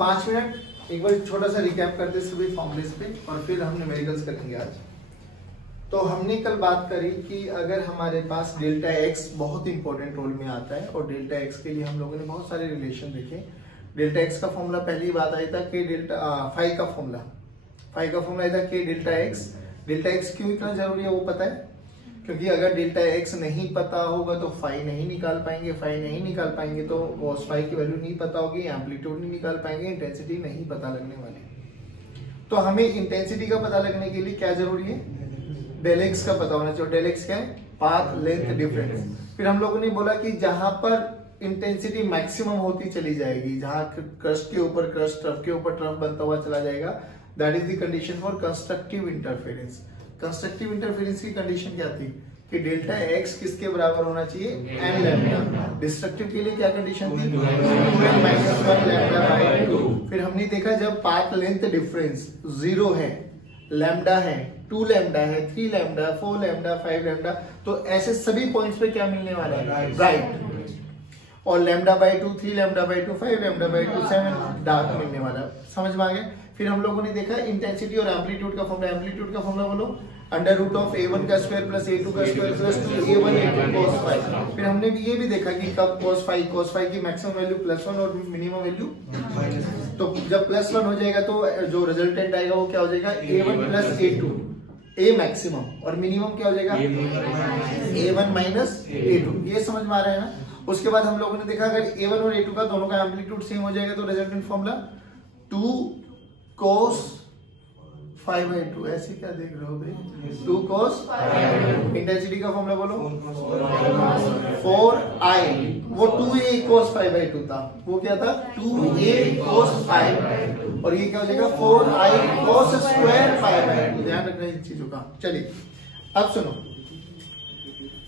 5 minute एक बार छोटा सा रिकैप करते सभी फॉर्मूलेस पे और फिर हम न्यूमेरिकल्स करेंगे आज। तो हमने कल बात करी कि अगर हमारे पास डेल्टा एक्स बहुत इंपॉर्टेंट रोल में आता है और डेल्टा एक्स के लिए हम लोगों ने बहुत सारे रिलेशन देखे। डेल्टा एक्स का फॉर्मूला पहली बात आई था कि डेल्टा फाई का फॉर्मूला आया था कि डेल्टा एक्स क्यों इतना जरूरी है वो पता है, क्योंकि अगर डेल्टा एक्स नहीं पता होगा तो फाई नहीं निकाल पाएंगे तो कॉस फाई की वैल्यू नहीं पता होगी, एम्पलीट्यूड नहीं निकाल पाएंगे, इंटेंसिटी नहीं पता लगने वाली। तो हमें इंटेंसिटी का पता लगने के लिए क्या जरूरी है, डेल एक्स का पता होना चाहिए। डेल एक्स क्या है, पाथ लेंथ डिफरेंस। फिर हम लोगों ने बोला कि जहां पर इंटेंसिटी मैक्सिमम होती चली जाएगी, जहां क्रस्ट के ऊपर क्रस्ट, ट्रफ के ऊपर ट्रफ बनता हुआ चला जाएगा, that is the condition for constructive interference. Constructive interference की कंडीशन क्या थी कि डेल्टा एक्स किसके बराबर होना चाहिए, एन लैम्डा। डिस्ट्रक्टिव के लिए क्या कंडीशन थी, 2n माइनस 1 लैम्डा बाय 2। फिर हमने देखा जब पाथ लेंथ डिफरेंस 0 है, लैम्डा है, 2 लैम्डा है, 3 लैम्डा, 4 लैम्डा, 5 लैम्डा, तो ऐसे सभी पॉइंट्स पे क्या मिलने वाला है, राइट। और lambda by 2, 3 lambda by 2, 5 lambda by 2, 7 dark मिलने वाला। समझ में आ गया। फिर हम लोगों ने देखा इंटेंसिटी और एम्पलीट्यूड का फॉर्मूला। एम्पलीट्यूड का फॉर्मूला बोलो, अंडर रूट ऑफ a1 का स्क्वायर प्लस a2 का square plus 2a1 a2 cos phi. फिर हमने भी ये भी देखा कि कब cos फाई की मैक्सिमम वैल्यू +1 और मिनिमम वैल्यू -1। तो जब +1 हो जाएगा तो जो रिजल्टेंट आएगा वो क्या हो जाएगा, a1 plus a2, a maximum, और मिनिमम क्या हो जाएगा, a1 माइनस a2। ये समझ में आ रहा है ना। उसके बाद हम लोगों ने देखा अगर a1 और a2 का दोनों का एम्पलीट्यूड सेम हो जाएगा तो रिजल्टेंट फॉर्मूला 2 cos 5/2। ऐसे क्या देख रहे हो भाई, 2 cos। इंटेंसिटी का फॉर्मूला बोलो, 4i। वो 2a cos 5/2 था, वो क्या था, 2a cos 5, और ये क्या हो जाएगा, 4i cos स्क्वायर 5/2। ध्यान रखना इन चीजों का। चलिए अब सुनो,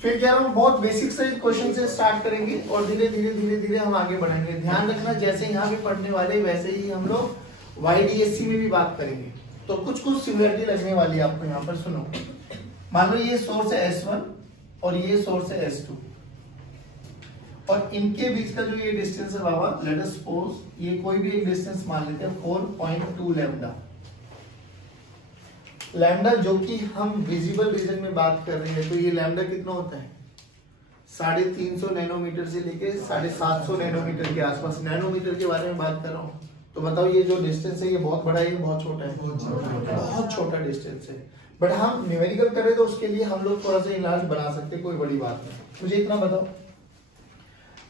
फिर क्या हम बहुत बेसिक से क्वेश्चन से स्टार्ट करेंगे और धीरे धीरे हम आगे बढ़ेंगे। ध्यान रखना जैसे यहाँ पे पढ़ने वाले वैसे ही हम लोग YDSC में भी बात करेंगे, तो कुछ सिमिलरिटी लगने वाली है आपको। यहाँ पर सुनो, मान लो ये सोर्स है S1 और ये सोर्स है S2, और इनके बीच का जो ये डिस्टेंस है बाबा, लेट अस सपोज ये कोई भी एक डिस्टेंस मान लेते हैं 4.2 लैम्डा। लैम्डा जो कि हम विजिबल रीजन में बात कर रहे हैं, तो ये लैम्डा कितना होता है, 350 नैनोमीटर से लेके 750 नैनोमीटर के आसपास, नैनोमीटर के बारे में बात कर रहा हूँ। तो बताओ ये जो डिस्टेंस है ये बहुत बड़ा है, ये बहुत छोटा है, बहुत छोटा डिस्टेंस है। बट हम न्यूमेरिकल कर रहे तो उसके लिए हम लोग थोड़ा सा इनलार्ज बना सकते, कोई बड़ी बात नहीं। मुझे इतना बताओ,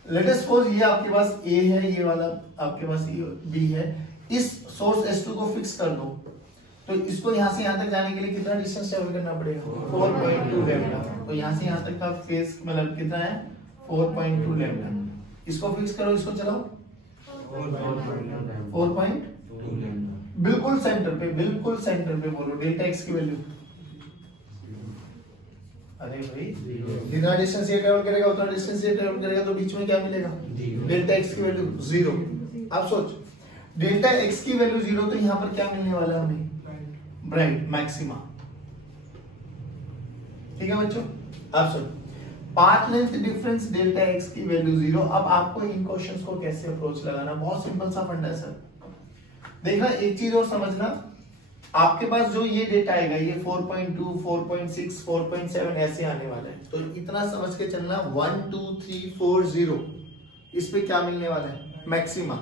लेट अस सपोज ये आपके पास A है, ये वाला आपके पास B है। इस सोर्स S2 को फिक्स कर दो, तो इसको यहाँ से यहाँ तक जाने के लिए कितना डिस्टेंस ट्रेवल करना पड़ेगा, 4.2 लैम्डा। तो यहाँ से यहाँ तक का फेस मतलब कितना है, 4.2 लैम्डा। इसको फिक्स करो, इसको चलाओ, 4.2 लैम्डा। बिल्कुल सेंटर पे बोलो डेल्टा एक्स की वैल्यू। अरे भाई जितना डिस्टेंस ये ट्रेवल करेगा उतना डिस्टेंस ये ट्रेवल करेगा, तो बीच में क्या मिलेगा, डेल्टा एक्स की वैल्यू 0। आप सोच, डेल्टा एक्स की वैल्यू 0, तो यहाँ पर क्या मिलने वाला है हमें, ब्राइट मैक्सिमा। ठीक है बच्चों, आप सुनो, path length difference delta x की वैल्यू 0। अब आपको इन क्वेश्चंस को कैसे अप्रोच लगाना, बहुत सिंपल सा फंडा है सर। देखना एक चीज और समझना, आपके पास जो ये डेटा आएगा ये 4.2, 4.6, 4.7 ऐसे आने वाला है। तो इतना समझ के चलना, 1 2 3 4 0, इस पे क्या मिलने वाला है, maxima.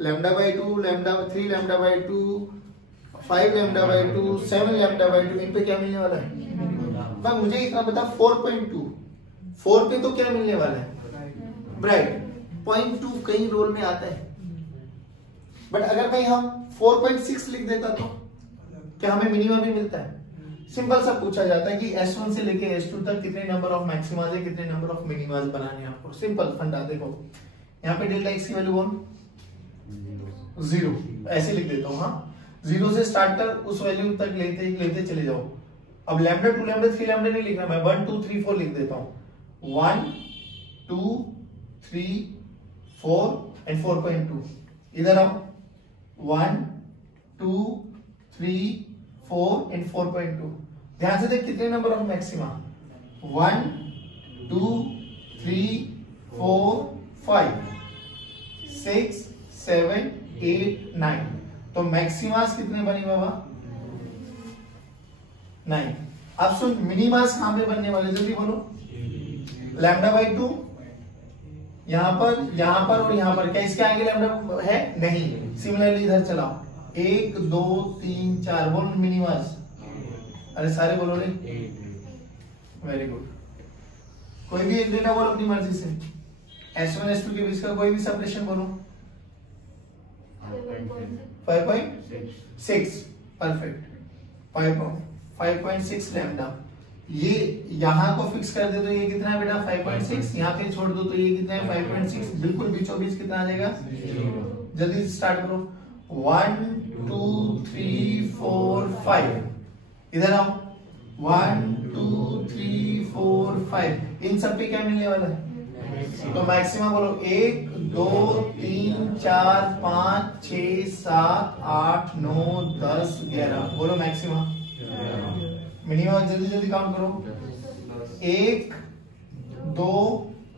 Lambda by 2, lambda 3 lambda by 2, 5 lambda by 2, 7 lambda by 2, इन पे क्या मिलने वाला है। मैं मुझे इतना बता, 4.2 4 पे तो क्या मिलने वाला है, ब्राइट। 0.2 कहीं रोल में आता है, बट अगर कहीं हम 4.6 लिख देता तो क्या हमें मिनिमम भी मिलता है। सिंपल सा पूछा जाता है कि S1 से लेके S2 तक कितने नंबर ऑफ मैक्सिमाज है, कितने नंबर ऑफ मिनिमाज बनाने हैं आपको। सिंपल फंडा। देखो यहाँ पे डेल्टा एक्स की वैल्यू 0 ऐसे लिख देता हूँ। हाँ, 0 से स्टार्ट कर उस वैल्यू तक लेते चले जाओ। अब लैम्डा 2 लैम्डा 3 लैम्डा नहीं लिखना, मैं 1 2 3 4 लिख देता हूँ। 1 2 3 4 एंड 4.2। इधर आओ, 1 2 3 4 एंड 4.2। ध्यान से देख कितने नंबर ऑफ मैक्सिमा, 1 2 3 4 5 6 7 8 9। तो मैक्सिमास कितने बने बाबा? 9। अब सुन, मिनिमास कहां पे बनने वाले, जल्दी बोलो। λ/2 यहां पर और यहां पर, क्या इसके आगे लैम्डा है? नहीं। सिमिलरली इधर चलाओ, 1 2 3 4, बोलो मिनिमास। अरे सारे बोलो रे, वेरी गुड। कोई भी एक डेटा बोलो अपनी मर्जी से। S1 S2 के बीच का कोई भी सेपरेशन बोलो। 5.6, परफेक्ट। 5.6 लैम्डा। ये यहां को फिक्स कर दे तो ये कितना है बेटा? 5.6। यहाँ पे छोड़ दो तो ये कितना है? 5.6। बिल्कुल बीचों बीच कितना आ जाएगा? जल्दी स्टार्ट करो। 1 2 3 4 5। इधर आओ। 1 2 3 4 5। इन सब पे क्या मिलने वाला है? तो मैक्सिमम बोलो। 1 2 3 4 5 6 7 8 9 10 11। बोलो मैक्सिमम। मिनिमम जल्दी जल्दी काउंट करो। 1 2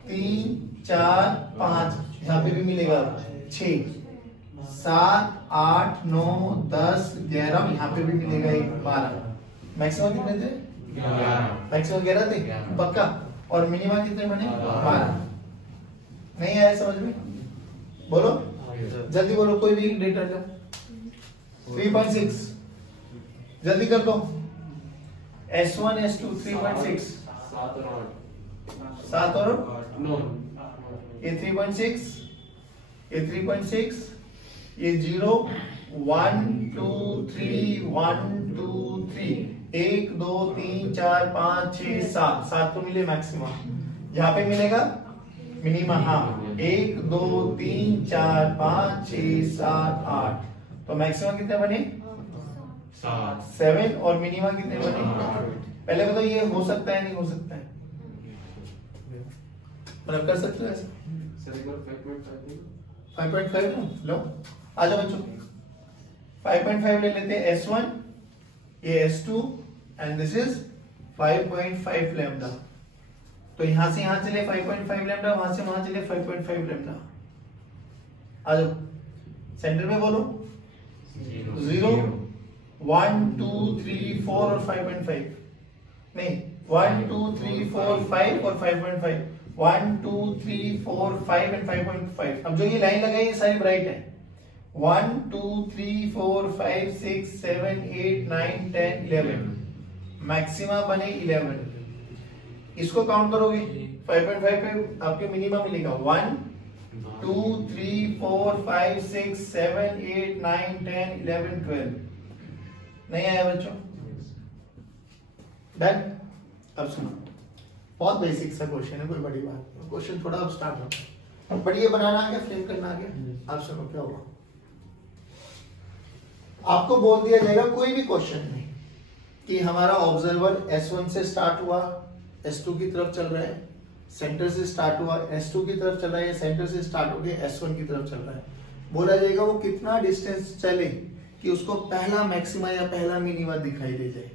3 4 5, यहाँ पे भी मिलेगा 6 7 8 9 10 11, यहाँ पे भी मिलेगा 1 12। मैक्सिमम कितने थे? मैक्सिमम 11 थे पक्का। और मिनिमम कितने बने? 12। नहीं आया समझ में? बोलो जल्दी बोलो, कोई भी डेटा लो। 3.6 जल्दी कर दो। S1 S2 3.6, 7 और 9। ये 3.6, ये 3.6, ये 0 1 2 3 1 2 3, 1 2 3 4 5 6 7, 7 तो मिले मैक्सिमम। यहाँ पे मिलेगा मिनिमम। हाँ 1 2 3 4 5 6 7 8। तो मैक्सिमम कितने बने? 7। और मिनिमम कितने बने? पहले बताओ ये हो सकता है नहीं हो सकता है? मतलब कर सकते हो ऐसा? 5.5 लो, आ जाओ बच्चों। 5.5 ले लेते हैं। S1, ये S2 and this is 5.5 lambda. तो यहां से यहां चले 5.5 लैम्डा, वहां से वहां चले 5.5 लैम्डा। आ जाओ सेंटर में बोलो। 0 1 2 3 4 और 5.5 नहीं, 1 2 3 4 5 और 5.5, 1 2 3 4 5 एंड 5.5। अब जो ये लाइन लगाई ये सारी ब्राइट है। 1 2 3 4 5 6 7 8 9 10 11। मैक्सिमा बने 11। इसको काउंट करोगे 5.5 पे आपके मिनिमम मिलेगा 1 2 3 4 5 6 7 8 9 10 11 12। नहीं आया बच्चों? डन। अब सुनो, बहुत बेसिक सा क्वेश्चन है, कोई बड़ी बात नहीं। क्वेश्चन थोड़ा अब स्टार्ट हो, बट ये बनाना आ गया, फ्रेम करना आ गया। अब सुनो क्या होगा। आपको बोल दिया जाएगा कोई भी क्वेश्चन में कि हमारा ऑब्जर्वर S1 से स्टार्ट हुआ, S2 की तरफ चल रहा है, सेंटर से स्टार्ट हुआ, S2 की तरफ चल रहा है, सेंटर से स्टार्ट हो गया S1 की तरफ चल रहा है। बोला जाएगा वो कितना डिस्टेंस चले कि उसको पहला मैक्सिमा या पहला मिनिमा दिखाई दे जाए।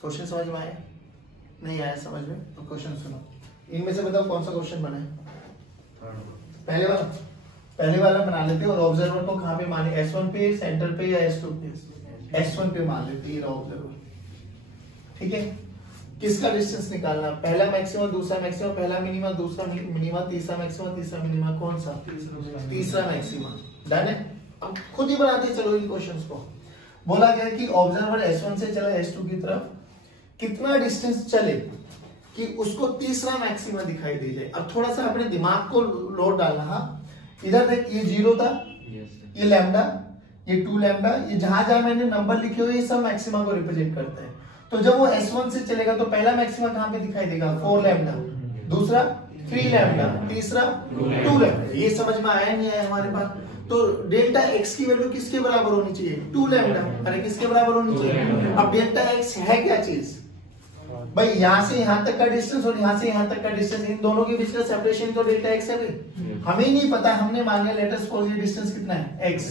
क्वेश्चन समझ में आया? नहीं आया समझ में? तो क्वेश्चन सुनो। इनमें से बताओ कौन सा क्वेश्चन बना है? पहले वाला बना लेते और ऑब्जर्वर को कहां पे माने? S1 पे, सेंटर पे या S2 पे? S1 पे मान लेते ये ऑब्जर्वर। ठीक है, किसका डिस्टेंस निकालना? पहला मैक्सिमा, दूसरा मैक्सिमा, पहला मिनिमा, दूसरा मिनिमा, तीसरा मैक्सिमा, तीसरा मिनिमा। कौन सा? तीसरा मैक्सिमा। डन है? अब खुद ही बनाते चलो इन क्वेश्चंस को। बोला गया कि ऑब्जर्वर S1 से चला S2 की तरफ, कितना डिस्टेंस चले कि उसको तीसरा मैक्सिमा दिखाई दे जाए। अब थोड़ा सा अपने दिमाग को लोड डालना। हाँ इधर देख, ये 0 था, ये लैम्डा, ये 2 लैम्डा, ये जहां जहां मैंने नंबर लिखे हुए ये सब मैक्सिमा को रिप्रेजेंट करते हैं। तो जब वो S1 से चलेगा तो पहला मैक्सिमा कहां पे दिखाई देगा? 4 लैम्डा, दूसरा 3 लैम्डा, तीसरा 2 लैम्डा। ये समझ में आया नहीं आया हमारे पास? तो डेल्टा x की वैल्यू किसके बराबर होनी चाहिए? 2 लैम्डा। अरे किसके बराबर होनी चाहिए? अब डेल्टा x है क्या चीज भाई? यहां से यहां तक का डिस्टेंस और यहां से यहां तक का डिस्टेंस, इन दोनों के बीच का सेपरेशन तो डेल्टा x है भाई। हमें नहीं पता, हमने मान लिया लेट अस सपोज ये डिस्टेंस कितना है? x।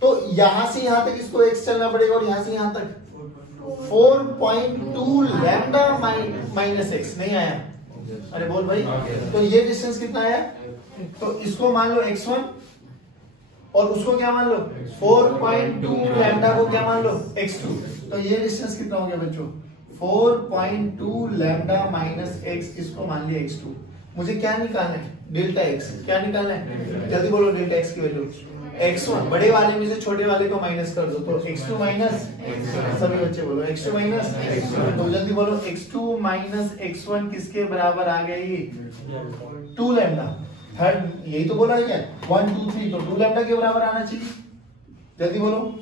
तो यहां से यहां तक इसको x चलना पड़ेगा और यहां से यहां तक 4.2 लैम्डा माइनस x। नहीं आया? अरे बोल भाई। तो ये डिस्टेंस कितना आया? तो इसको मान लो x1 और उसको क्या मान लो 4.2 लैम्डा को क्या मान लो x2। तो ये डिस्टेंस कितना हो गया बच्चों 4.2 लैम्डा माइनस x, इसको मान लिया x2। मुझे क्या निकालना है डेल्टा x, क्या निकालना है जल्दी बोलो डेल्टा x की वैल्यू x1, बड़े वाले में से छोटे वाले को माइनस कर दो तो x2 माइनस, सभी बच्चे बोलो x2 माइनस x1, तो जल्दी बोलो x2 माइनस x1 किसके बराबर आ गई 2 लैम्डा। थर्ड यही तो बोला है क्या 1 2 3, तो 2 लैम्डा के बराबर आना चाहिए, जल्दी बोलो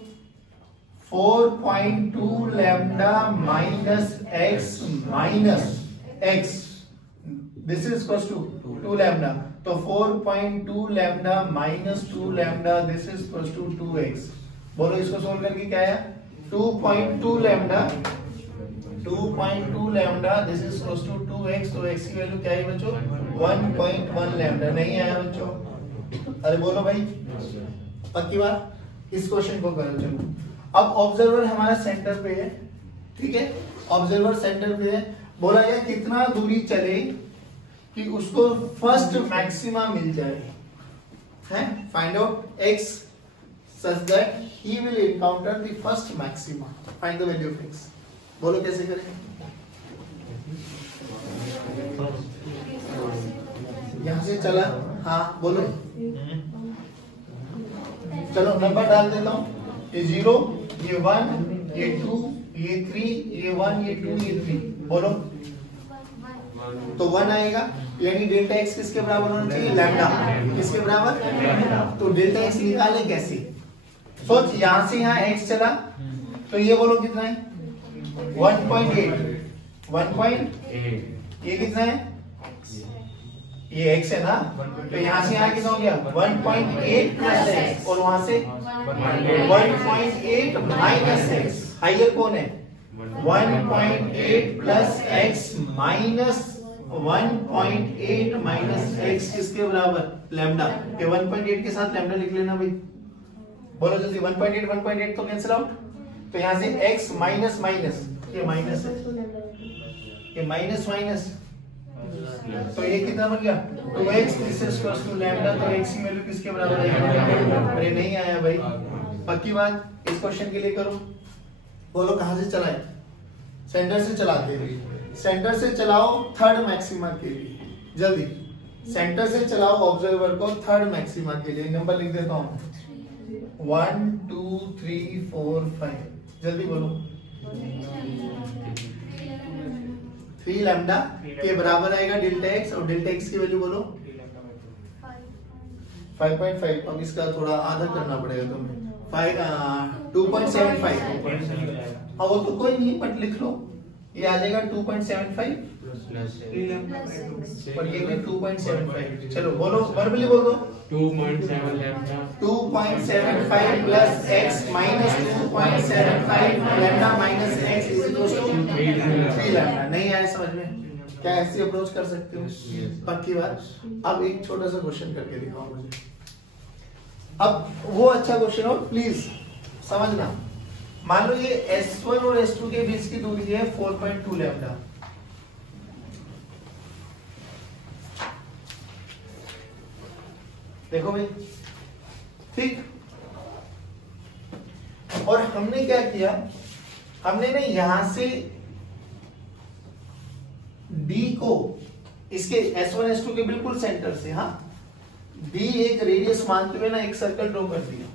4.2 lambda minus x minus x, this is equals to 2 lambda, तो 4.2 lambda minus 2 lambda this is equals to 2x। बोलो इसको सोल्व करके क्या आया 2.2 lambda, 2.2 lambda this is equals to 2x, तो x की वैल्यू क्या है बच्चों 1.1 लैम्डा। नहीं आया बच्चों, अरे बोलो भाई पक्की बात, इस क्वेश्चन को करो। चलो अब ऑब्जर्वर हमारा सेंटर पे है, ठीक है, ऑब्जर्वर सेंटर पे है, बोला गया कितना दूरी चले कि उसको फर्स्ट मैक्सिमा मिल जाए, है find out x such that he will encounter the first maxima, find the value of x। बोलो कैसे करें, यहां से चला, हाँ बोलो, चलो नंबर डाल देता हूं, ये 0, ये 1, ये 2, ये 3, ये 1, ये 2, ये 3, बोलो तो 1 आएगा, यानी डेल्टा x किसके बराबर होना चाहिए लैम्डा, किसके बराबर, तो डेल्टा x निकाले कैसे, सोच यहां से यहां x चला तो ये बोलो कितना है 1.8, ये कितना है ये x है ना, तो यहां से यहां कितना हो गया 1.8 प्लस x, और वहां से 1.8 माइनस x, हाइयर कौन है 1.8 plus x minus 1.8 minus x किसके बराबर लैम्डा, ये 1.8 के साथ लैम्डा लिख लेना भाई, बोलो जल्दी 1.8 तो कैंसिल आउट, तो यहां से x माइनस माइनस, ये माइनस है, ये माइनस माइनस, तो ये कितना बन गया 2x this is equal to lambda, तो x की वैल्यू किसके बराबर आएगी, अरे नहीं आया भाई, पक्की बात, इस क्वेश्चन के लिए करो, बोलो कहां से चलाएं, सेंटर से चलाते हैं, सेंटर से चलाओ थर्ड मैक्सिमा के लिए, जल्दी सेंटर से चलाओ ऑब्जर्वर को थर्ड मैक्सिमा के लिए, नंबर लिख देता हूं 1 2 3 4 5, जल्दी बोलो 3 लैम्डा के बराबर आएगा डेल्टा x, और डेल्टा x की वैल्यू बोलो 5.5, अब इसका थोड़ा आधा करना पड़ेगा तुम्हें 2.75, हाँ वो तो कोई नहीं बट लिख लो, ये आ जाएगा 2.75 और ये भी 2.75, चलो बोलो वर्बली बोल दो 2.75 plus x minus 2.75 lambda minus x is equal to 3 lambda. नहीं आया समझ में, क्या ऐसे अप्रोच कर सकते हो, पक्की बात। अब एक छोटा सा क्वेश्चन करके दिखाओ मुझे, अब वो अच्छा क्वेश्चन हो प्लीज समझना, मान लो ये S1 और S2 के बीच की दूरी है 4.2 लैम्डा, देखो भाई ठीक, और हमने क्या किया, हमने ना यहां से D को इसके S1 S2 के बिल्कुल सेंटर से, हाँ D एक रेडियस मानते हुए ना एक सर्कल ड्रॉ कर दिया,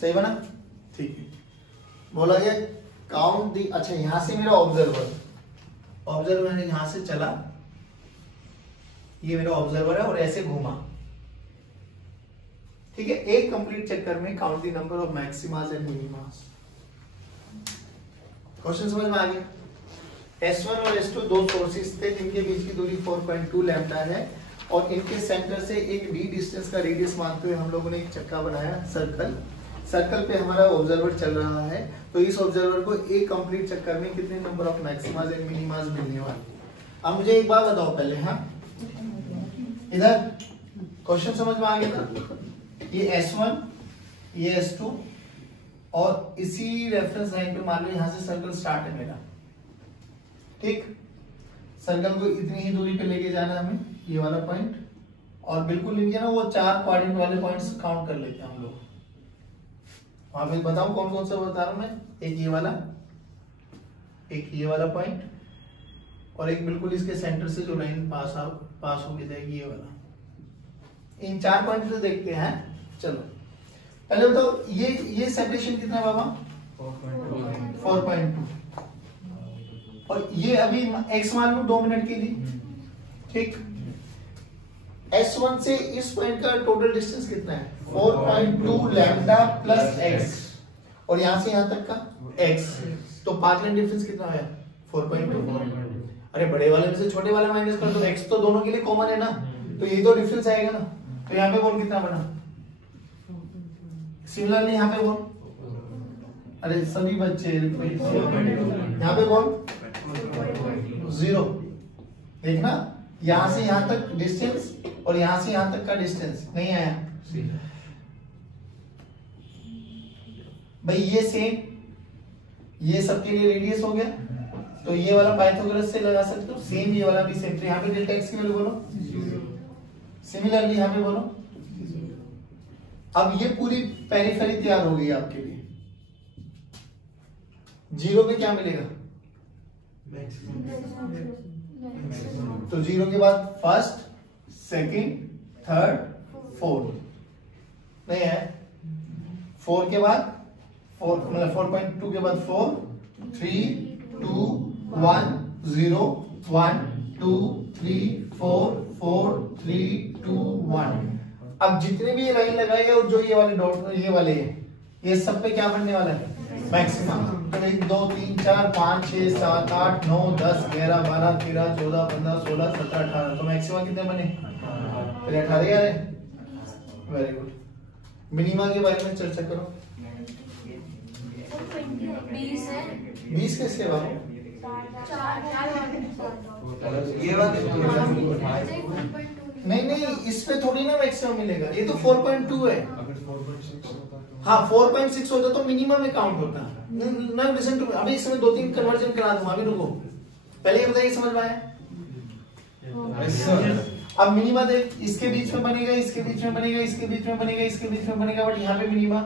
सही बना, ठीक है, बोला गया काउंट दी, अच्छा यहां से मेरा ऑब्जर्वर है, यहां से चला, ये मेरा ऑब्जर्वर है और ऐसे घूमा, ठीक है, एक कंप्लीट चक्कर में count the number of maximas and minimas. Question समझ में आ गया, S1 और S2 दो सोर्सेस थे जिनके बीच की दूरी 4.2 लैम्डा है, और इनके सेंटर से एक d डिस्टेंस का रेडियस मानते हुए हम लोगों ने एक चक्का बनाया, सर्कल पे हमारा ऑब्जर्वर चल रहा है, तो इस ऑब्जर्वर को एक कंप्लीट चक्कर में कितने नंबर ऑफ मैक्सिमास एंड मिनिमास मिलने वाले। अब मुझे एक बात बताओ पहले, हाँ इधर क्वेश्चन समझ में आ गया था, ये S1 ये S2 और इसी रेफरेंस लाइन पे मान लो यहां से सर्कल स्टार्ट है मेरा, ठीक, सर्कल को इतनी ही दूरी पे लेके जाना है हमें, ये वाला पॉइंट, और बिल्कुल नीचे ना वो 4 क्वाड्रेंट वाले पॉइंट्स काउंट कर लेते हैं हम लोग। वहां पे बताऊं कौन कौन सा बता रहा हूं मैं, एक ये वाला, एक ये वाला पॉइंट, और एक बिल्कुल इसके सेंटर से जो लाइन पास होके जाएगी ये वाला। इन 4 पॉइंट से देखते हैं। चलो पहले बताओ ये सेपरेशन कितना है बाबा? 4.2, और ये अभी x मान लो 2 मिनट के लिए, ठीक। S1 से इस पॉइंट का टोटल डिस्टेंस कितना है? 4.2 लैम्डा प्लस x, और यहां से यहां तक का x, तो पाथ लेंथ डिफरेंस कितना है? 4.2। अरे बड़े वाले में से छोटे वाले माइनस कर दो, x तो दोनों के लिए कॉमन है ना, तो ये तो डिफरेंस आएगा ना। तो यहाँ पे बोल कितना बना? सिमिलरली यहाँ पे बोल, अरे सभी बच्चे यहाँ पे बोल 0। देखना यहां से यहां तक डिस्टेंस और यहां से यहां तक का डिस्टेंस नहीं आया भाई, ये सेम, ये सबके लिए रेडियस हो गया, तो ये वाला पाइथागोरस से लगा सकते हो, सेम ये वाला भी सेम। तो यहाँ पे डेल्टा एक्स की वैल्यू बोलो, सिमिलरली यहाँ पे बोलो। अब ये पूरी पेरिफेरी तैयार हो गई आपके लिए। 0 पे क्या मिलेगा? तो 0 के बाद फर्स्ट, सेकंड, थर्ड, फोर्थ नहीं है। 4 के बाद 4 मतलब 4.2 के बाद 4, 3, 2, 1, 0, 1, 2, 3, 4, 4, 3, 2, 1। अब जितने भी ये लाइन लगाई है और जो ये वाले डॉट ये वाले हैं, ये सब पे क्या बनने वाला है? मैक्सिमम। तो 1 2 3 4 5 6 7 8 9 10 11 12 13 14 15 16 17 18, तो मैक्सिमम कितने बने? 18 आ रहे। Very good. मिनिमा के बारे में चर्चा करो। 20 है। 20 कैसे बाबू? नहीं, इस पे थोड़ी ना मैक्सिमम मिलेगा, ये तो 4.2 है। हाँ 4.6 होता तो मिनिमम में काउंट होता। ना लिसन टू, अभी इसमें 2-3 कन्वर्जन करा दूंगा, अभी रुको, पहले ये बताइए समझ में आया? अब मिनिमा देख, इसके बीच में बनेगा, इसके बीच में बनेगा, इसके बीच में बनेगा, इसके बीच में बनेगा, बट यहाँ पे मिनिमा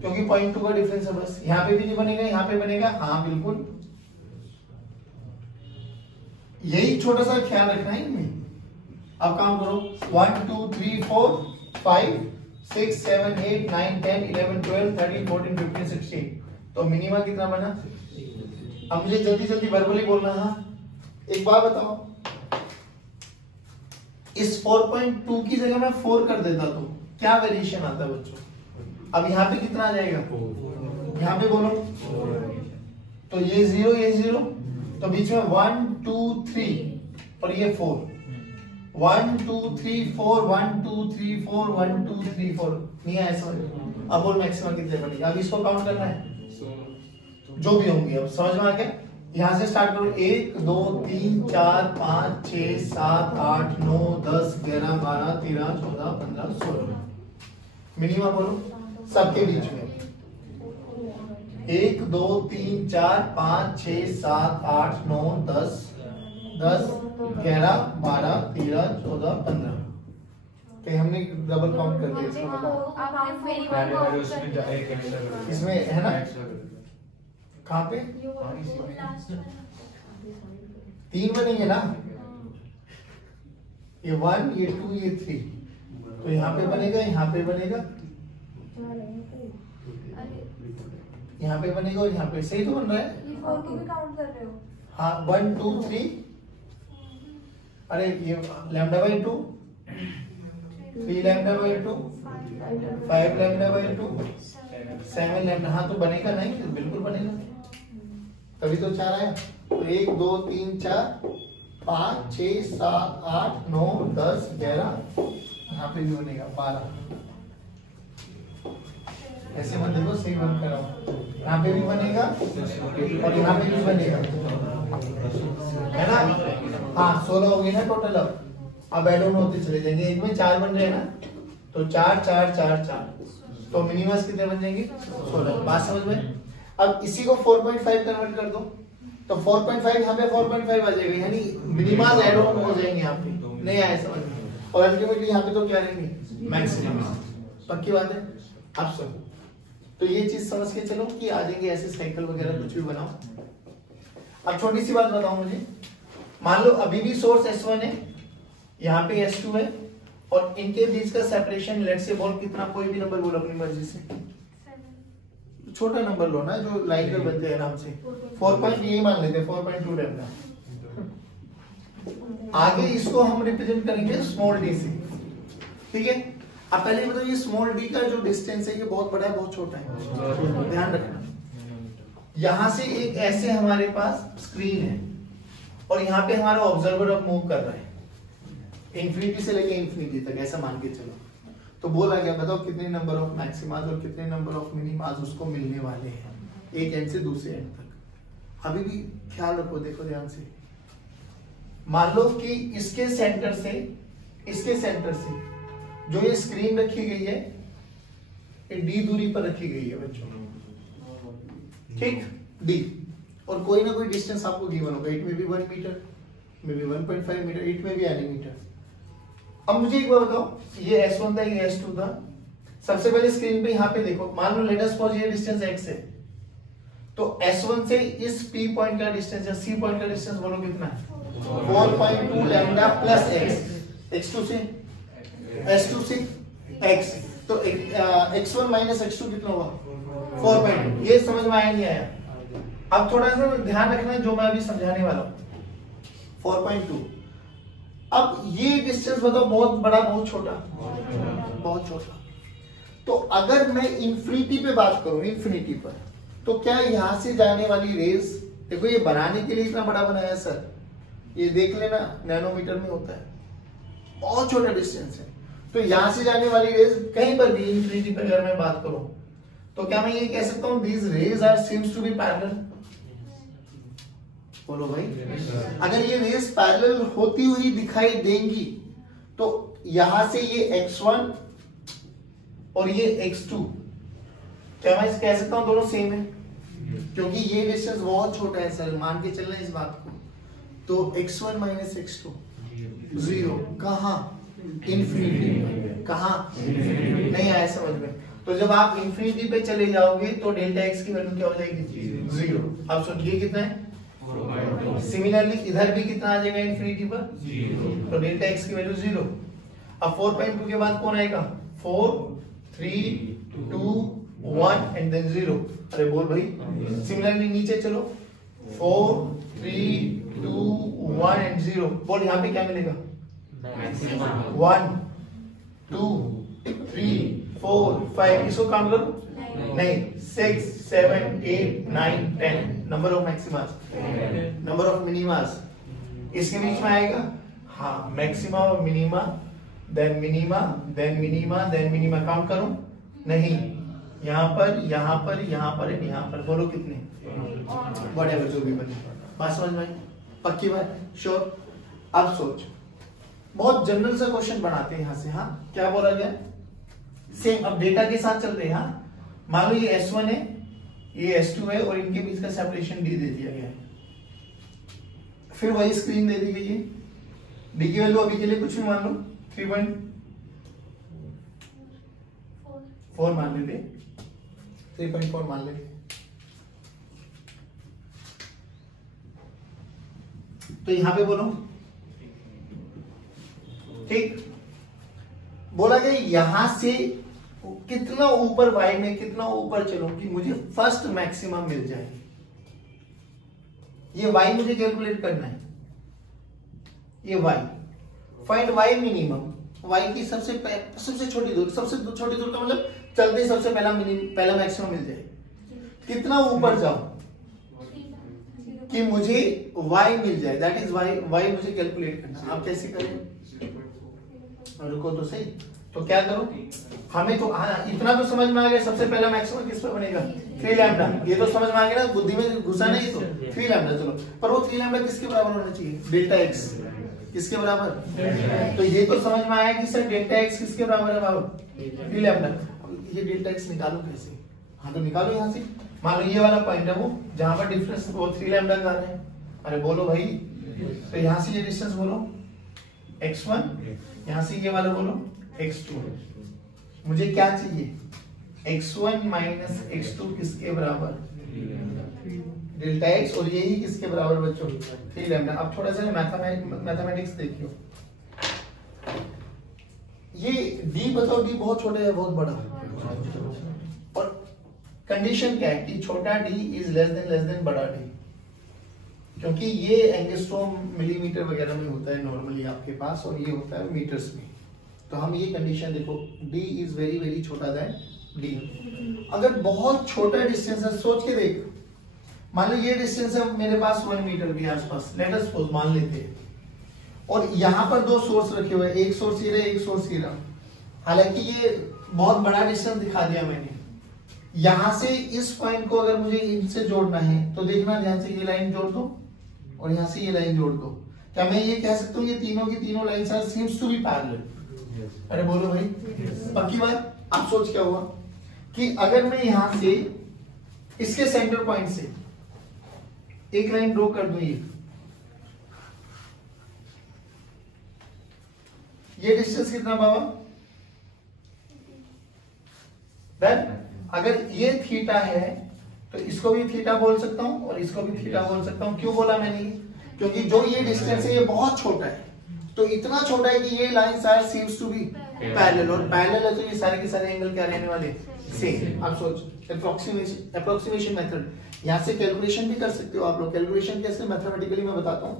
क्योंकि 0.2 का डिफरेंस है बस, यहाँ पे भी नहीं बनेगा, यहाँ पे बनेगा। हाँ बिल्कुल, यही छोटा सा ख्याल रखना है इनमें। अब काम करो, 1 2 3 4 5 6 7 8 9 10 11 12 13 14 15 16, तो मिनिमा कितना बना? अब मुझे जल्दी जल्दी वर्बली बोलना है। एक बात बताओ, इस 4.2 की जगह मैं 4 कर देता तो क्या वेरिएशन आता बच्चों? अब यहाँ पे कितना आ जाएगा? यहाँ पे बोलो, तो ये 0 ये 0, तो बीच में 1 2 3 और ये 4, 1 2 3 4 1 2 3 4 1 2 3 4 नहीं आया समझ? अब बोल मैक्सिमम कितने बनेगा? अब इसको काउंट करना है, जो भी होंगे। अब समझ में आ गया? यहां से स्टार्ट करो, 1 2 3 4 5 6 7 8 9 10 11 12 13 14 15 16, मिनिमम बोलो सबके बीच में। 1 2 3 4 5 6 7 8 9 10 10 11 12 13 14 15, तो हमने डबल काउंट कर दिया इसमें। बताओ इसमें है ना, कहाँ पे 3 बनेंगे ना, ये 1 ये 2 ये 3, तो यहाँ पे बनेगा, यहाँ पे बनेगा, यहाँ पे बनेगा और यहाँ पे, सही तो बन रहा है। हाँ 1 2 3, अरे ये lambda by 2, 3 lambda by 2, 5 lambda by 2, 7 lambda. हाँ तो बनेगा, नहीं बिल्कुल बनेगा, तभी तो 4 आया। तो 1 2 3 4 5 6 7 8 9 10 11, यहाँ पे भी बनेगा 12। ऐसे मत देखो, सही बंद कराओ, यहाँ पे भी बनेगा और यहाँ पे भी बनेगा, है ना। हाँ 16 हो गई ना टोटल। अब ऐड ऑन होते चले जाएंगे, इनमें 4 बन रहे हैं ना, तो 4 4 4 4, तो मिनिमस कितने बन जाएंगे? 16। बात समझ में? अब इसी को 4.5 कन्वर्ट कर दो, तो 4.5 यहाँ पे 4.5 आ जाएगा, यानी मिनिमाज एड ऑन हो जाएंगे यहाँ पे, नहीं आया समझ में, और अल्टीमेटली यहाँ पे तो क्या रहेंगे मैक्सिमम। पक्की बात है आप सब। तो ये चीज समझ के चलो कि आ जाएंगे ऐसे साइकिल वगैरह कुछ भी बनाओ। अब छोटी सी बात बताओ मुझे, मान लो अभी भी सोर्स S1 है, यहाँ पे S2 है, और इनके बीच का सेपरेशन लेट से बोल कितना, कोई भी नंबर बोलो अपनी मर्जी से, छोटा नंबर लो ना जो लाइन पे बनते हैं आराम से, 4. यही मान लेते हैं 4.2 लैम्डा। आगे इसको हम रिप्रेजेंट करेंगे स्मॉल डी से, ठीक है। अब पहले बताओ ये स्मॉल डी का जो डिस्टेंस है ये बहुत बड़ा है बहुत छोटा है, ध्यान रखना। यहां से एक ऐसे हमारे पास स्क्रीन है और यहाँ पे हमारा ऑब्जर्वर अब मूव कर रहा है इंफिनिटी से लेके इंफिनिटी तक, ऐसा मान के चलो। तो बोला गया बताओ कितने नंबर ऑफ मैक्सिमाज और कितने नंबर ऑफ मिनिमाज उसको मिलने वाले हैं एक एंड से दूसरे एंड तक। अभी भी ख्याल रखो, देखो ध्यान से। मान लो कि इसके सेंटर से जो ये स्क्रीन रखी गई है ये डी दूरी पर रखी गई है बच्चों, ठीक, डी, और कोई ना कोई डिस्टेंस आपको गिवन होगा, इट में भी 1 metre, may be 1.5 metre, it में भी एनी मीटर। अब मुझे एक बार बताओ, ये S1 था, ये S2 था। सबसे पहले स्क्रीन पे यहाँ पे देखो, मान लो लेट अस सपोज ये डिस्टेंस x है, तो S1 से इस P पॉइंट का डिस्टेंस या C पॉइंट का डिस्टेंस बोलो कितना है, 4.2 लैम्डा प्लस x, x2 से S2 से x, तो x1 माइनस x2 कितना हुआ 4.2। ये समझ में आया नहीं आया? अब थोड़ा सा ध्यान रखना जो मैं अभी समझाने वाला हूं, 4.2। अब ये डिस्टेंस बताओ बहुत बड़ा बहुत छोटा, बहुत छोटा। तो अगर मैं इंफिनिटी पे बात करूं, इंफिनिटी पर, तो क्या यहां से जाने वाली रेज, देखो ये बनाने के लिए इतना बड़ा बनाया सर, ये देख लेना नैनोमीटर में होता है, बहुत छोटा डिस्टेंस है। तो यहां से जाने वाली रेज कहीं पर भी इंफिनिटी पर अगर मैं बात करूं, तो क्या मैं ये कह सकता हूं these rays are seems to be parallel? बोलो भाई, अगर ये रेज पैरेलल होती हुई दिखाई देंगी तो यहां से ये x1 और ये x2, क्या मैं कह सकता हूं दोनों सेम है? क्योंकि ये डिस्टेंस बहुत छोटा है सर, मान के चलना इस बात को। तो x1 माइनस x2 0, कहां इंफिनिटी, कहां नहीं आया समझ में? तो जब आप इंफिनिटी पे चले जाओगे तो डेल्टा x की वैल्यू क्या हो जाएगी 0। अब सुनिए कितना है, सिमिलरली इधर भी कितना आ जाएगा इंफिनिटी पर 0, तो डेल्टा x की वैल्यू 0। अब 4.2 के बाद कौन आएगा, 4, 3, 2, 1 एंड देन 0। अरे बोल भाई, सिमिलरली नीचे चलो, 4, 3, 2, 1 एंड 0। बोल यहाँ पे क्या मिलेगा, 1, 2, 3, 4, 5, इसको काउंट करो, नहीं, 6, 7, 8, 9, 10 number of maximas, number of minimas इसके बीच में आएगा। हाँ, मैक्सिमा और minima, then minima, then minima, then minima, count करो, नहीं, यहाँ पर, यहाँ पर, यहाँ पर, यहाँ पर, बोलो कितने, व्हाटएवर जो भी बने। बात समझ में आई? पक्की बात, श्योर। अब सोच, बहुत जनरल सा क्वेश्चन बनाते हैं यहाँ से। हाँ, क्या बोला गया, सेम, अब डेटा के साथ चलते हैं। हाँ, मान लो ये S1 है, ये S2 है, और इनके बीच का सेपरेशन D दे दिया गया है। फिर वही स्क्रीन दे दी गई है, D की वैल्यू अभी के लिए कुछ भी मान लो, 3.4 मान लेते, 3.4 मान लेते। तो यहां पे बोलो, ठीक, बोला गया यहां से कितना ऊपर y में कितना ऊपर चलूं कि मुझे फर्स्ट मैक्सिमम मिल जाए। ये y मुझे कैलकुलेट करना है, ये y, find y minimum, y की सबसे छोटी दूर, सबसे छोटी दूर का मतलब चलते सबसे पहला मैक्सिमम मिल जाए। कितना ऊपर जाऊं कि मुझे y मिल जाए, दैट इज y मुझे कैलकुलेट करना। आप कैसे करें, रुको तो सही। तो क्या करो, हमें तो इतना तो समझ में आ गया, सबसे पहला मैक्सिमम किस पर बनेगा, 3 लैम्डा। ये तो समझ में आ गया ना, बुद्धि में घुसा नहीं, तो 3 लैम्डा। चलो, पर वो 3 लैम्डा किसके बराबर होना चाहिए, डेल्टा x किसके बराबर। तो ये तो समझ में आया कि सर डेल्टा x किसके बराबर है बाबू, 3 लैम्डा। ये डेल्टा x निकालो कैसे, हाँ तो निकालो यहाँ से। मान लो ये वाला पॉइंट है वो जहां पर डिफरेंस वो 3 लैम्डा का है। अरे बोलो भाई, तो यहाँ से ये डिस्टेंस बोलो x1, यहाँ से ये वाला बोलो x2। मुझे क्या चाहिए, x1 माइनस x2 किसके बराबर, डेल्टा x, और यही किसके बराबर बच्चों, 3 लैम्डा। अब थोड़ा सा मैथमेटिक्स देखियो, ये d बताओ, d बहुत छोटा है बहुत बड़ा, और कंडीशन क्या है कि छोटा d इज लेस देन बड़ा d, क्योंकि ये एंगस्ट्रॉम मिलीमीटर वगैरह में होता है नॉर्मली आपके पास, और ये होता है मीटर्स में। तो हम ये कंडीशन देखो, d इज वेरी वेरी छोटा देन d। अगर बहुत छोटा डिस्टेंस है, सोच के देख, मान लो ये डिस्टेंस है मेरे पास 1 मीटर भी आसपास, लेट अस सपोज मान लेते हैं, और यहाँ पर 2 सोर्स रखे हुए हैं, एक सोर्स ये रहा, एक सोर्स ये रहा। हालांकि ये बहुत बड़ा डिस्टेंस दिखा दिया मैंने। यहां से इस पॉइंट को अगर मुझे इनसे जोड़ना है तो देखना ध्यान से, ये लाइन जोड़ दो और यहां से ये लाइन जोड़ दो। क्या मैं ये कह सकता हूँ ये तीनों की तीनों lines are seems to be parallel? अरे बोलो भाई, पक्की बात। आप सोच क्या हुआ कि अगर मैं यहां से इसके सेंटर पॉइंट से एक लाइन ड्रॉ कर दूं, ये डिस्टेंस कितना बाबा, अगर ये थीटा है तो इसको भी थीटा बोल सकता हूं और इसको भी थीटा बोल सकता हूं। क्यों बोला मैंने, क्योंकि जो ये डिस्टेंस है ये बहुत छोटा है, तो इतना छोटा है कि ये lines are seems to be parallel, और पैरेलल है तो ये सारे के सारे एंगल क्या रहने वाले, सेम। आप सोच, अप्रोक्सीमेशन मेथड, यहां से कैलकुलेशन भी कर सकते हो आप लोग। कैलकुलेशन कैसे, मैथमेटिकली मैं बताता हूं।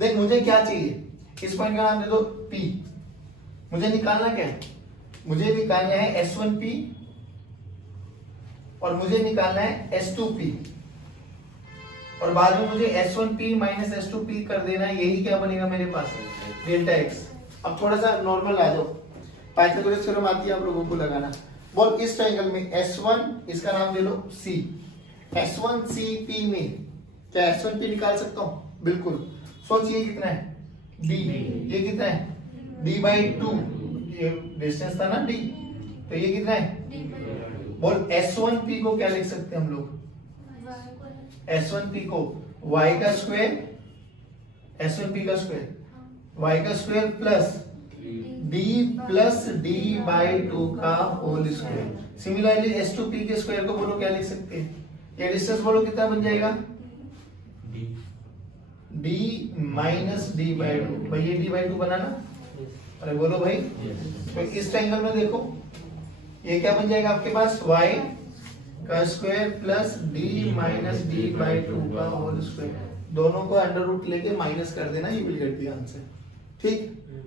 देख मुझे क्या चाहिए, इस पॉइंट का नाम दे दो P। मुझे निकालना क्या है, मुझे निकालना है S1P और मुझे निकालना है S2P, और बाद में मुझे S1P माइनस S2P कर देना है। यही क्या बनेगा मेरे पास, डेल्टा x। अब थोड़ा सा नॉर्मल आ जाओ, पाइथागोरस थ्योरम आती है आप लोगों को लगाना। बोल इस ट्रायंगल में S1, इसका नाम दे लो C, S1CP में क्या S1P निकाल सकता हूं? बिल्कुल। सोच ये कितना है, D, ये कितना है, D/2, ये डिस्टेंस था ना D, तो ये कितना है, बोल S1P को क्या लिख सकते हैं हम लोग, S1P को y का स्क्वायर, S1P का स्क्वायर y का square plus d plus d/2 का होल स्क्वायर। सिमिलरली S2P के स्क्वायर को बोलो क्या लिख सकते हैं, ये डिस्टेंस बोलो कितना बन जाएगा, d माइनस d/2। भाई ये d/2 बना ना, अरे बोलो भाई। तो इस ट्रायंगल में देखो ये क्या बन जाएगा आपके पास, y का square plus d minus d/2 का होल स्क्वायर। दोनों को अंडर रूट लेके माइनस कर देना, you will get the answer. ठीक,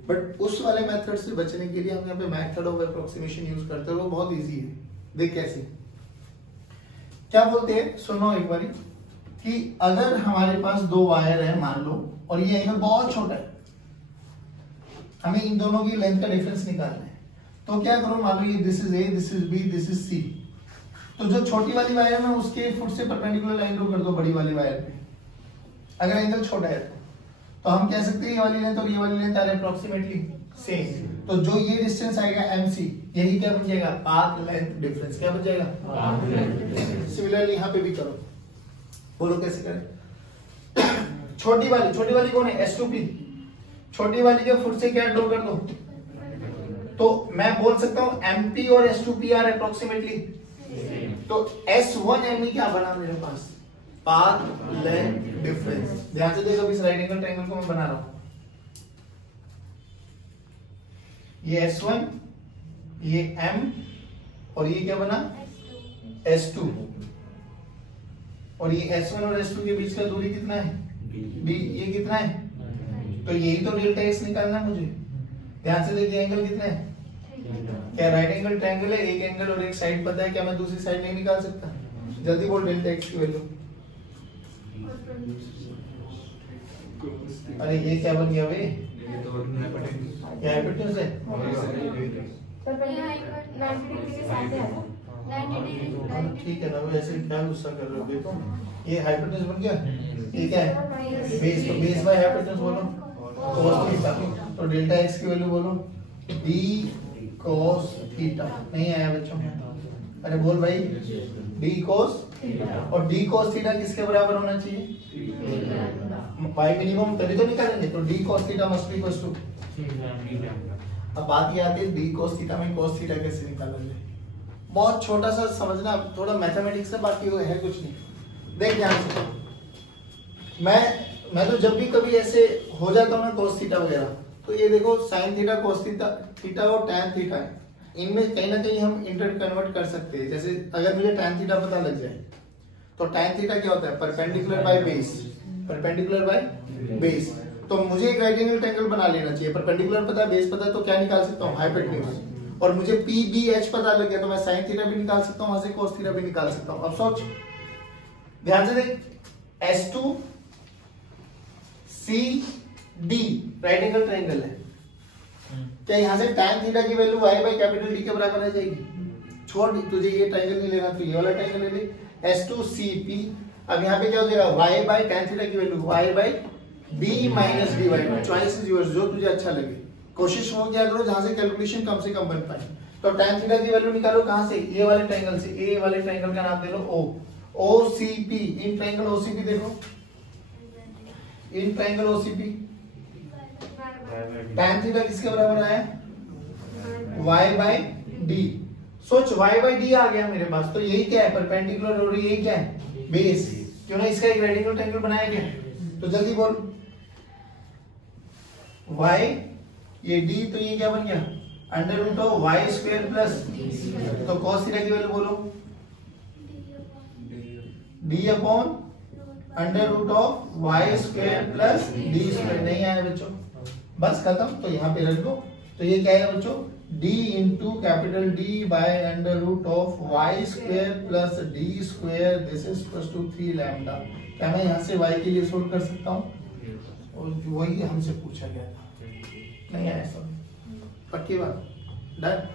बट उस वाले मेथड से बचने के लिए हम यहाँ पे मेथड ऑफ अप्रोक्सीमेशन यूज करते हैं, वो बहुत इजी है। देख कैसे, क्या बोलते हैं, सुनो एक बारी, कि अगर हमारे पास 2 वायर है मान लो, और ये एंगल बहुत छोटा है, हमें इन दोनों की लेंथ का डिफरेंस निकालना है, तो क्या करो, मान लो ये this is A, this is B, this is C। तो जो छोटी वाली वायर है उसके फुट से परपेंडिकुलर लाइन ड्रॉ कर दो बड़ी वाली वायर पे, अगर एंगल छोटा है तो हम कह सकते हैं ये वाली लेंथ और ये वाली लेंथ आर अप्रोक्सीमेटली सेम। तो जो ये डिस्टेंस आएगा MC, यही क्या बन जाएगा, पाथ लेंथ डिफरेंस। क्या बन जाएगा, सिमिलरली यहाँ पे भी करो, बोलो कैसे करें। छोटी वाली कौन है, S2P। छोटी वाली के फुट से क्या ड्रॉ कर दो, तो मैं बोल सकता हूं MP और S2P आर अप्रोक्सीमेटली, तो S1ME क्या बना मेरे पास, पाथ लेंथ डिफरेंस। ध्यान से देखो, इस राइट एंगल ट्रायंगल को मैं बना रहा हूं, ये S1, ये M, और ये क्या बना, S2, और ये S1 और S2 के बीच का दूरी कितना है, D। ये कितना है, तो यही तो डेल्टा x निकालना है मुझे। ध्यान से देखिए एंगल कितना है, क्या राइट एंगल ट्रायंगल है, एक एंगल और एक साइड पता है, क्या मैं दूसरी साइड नहीं निकाल सकता? जल्दी बोल डेल्टा x की वैल्यू। अरे ये क्या बन गया भाई, क्या हाइपोटेन्यूज है, ठीक है ना, वैसे क्या गुस्सा कर रहे हो, देखो ये हाइपोटेन्यूज बन गया, ये क्या है, बेस। तो बेस बाय हाइपोटेन्यूज बोलो cos थीटा, तो डेल्टा x की वैल्यू बोलो d cos थीटा। नहीं आया बच्चों, अरे बोल भाई, डी कोस, और डी कोस थीटा किसके बराबर होना चाहिए, पाई मिनिमम तभी तो निकालेंगे, तो D cos theta must be equal to. अब बात ये आती है डी कोस थीटा में कोस थीटा कैसे निकालेंगे। बहुत छोटा सा समझना, थोड़ा मैथमेटिक्स है, बाकी वो है कुछ नहीं। देख ध्यान से, मैं तो जब भी कभी ऐसे हो जाता हूँ ना कोस थीटा वगैरह, तो ये देखो साइन थीटा कोस थीटा और टैन थीटा है, इनमें कहीं ना कहीं हम इंटर कन्वर्ट कर सकते हैं। जैसे अगर मुझे टैन थीटा पता लग जाए तो टैन थीटा क्या होता है, perpendicular by base, perpendicular by base. तो मुझे एक राइट एंगल ट्रायंगल बना लेना चाहिए, परपेंडिकुलर पता है, बेस पता है, तो क्या निकाल सकता हूँ, हाइपोटेन्यूज। और मुझे पी बी एच पता लग गया तो मैं साइन थीटा भी निकाल सकता हूँ, वहां से कोस थीटा भी निकाल सकता हूँ। अब सोच ध्यान से देख, S2 CD right angle triangle है, क्या यहाँ से tan थीटा की value y by capital D के बराबर आ जाएगी। छोड़, तुझे ये ट्रायंगल नहीं लेना, तो ये वाला ट्रायंगल ले ले, S2CP। अब यहाँ पे क्या हो जाएगा, y बाय tan थीटा की value y by b minus dy, choice is yours, जो तुझे अच्छा लगे। कोशिश वो क्या करो जहां से कैलकुलेशन कम से कम बन पाए। तो tan थीटा की वैल्यू निकालो कहां से, ये वाले ट्रायंगल से, ए वाले ट्रायंगल का नाम दे लो O, OCP। In triangle OCP देखो, in triangle OCP tan theta किसके बराबर आया, y बाय d। सोच y बाय d आ गया मेरे पास, तो यही क्या है, परपेंडिकुलर, और ये क्या है, बेस। क्यों ना इसका एक राइट एंगल ट्रायंगल बनाया गया। तो जल्दी बोल, y ये d, तो ये क्या बन गया, under root of Y square plus, तो cos थीटा की वैल्यू बोलो, d upon under root of Y square plus D square. नहीं आया बच्चों, बस खत्म। तो यहाँ पे रख दो, तो ये क्या है बच्चों, d into capital D by under root of Y square plus D square, this is equal to 3 lambda. क्या मैं यहाँ से y के लिए सोल्व कर सकता हूँ, और वही हमसे पूछा गया था, नहीं आया सब, पक्की बात, डन।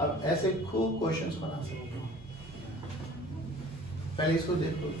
अब ऐसे खूब क्वेश्चंस बना सकते हो, पहले इसको देखो।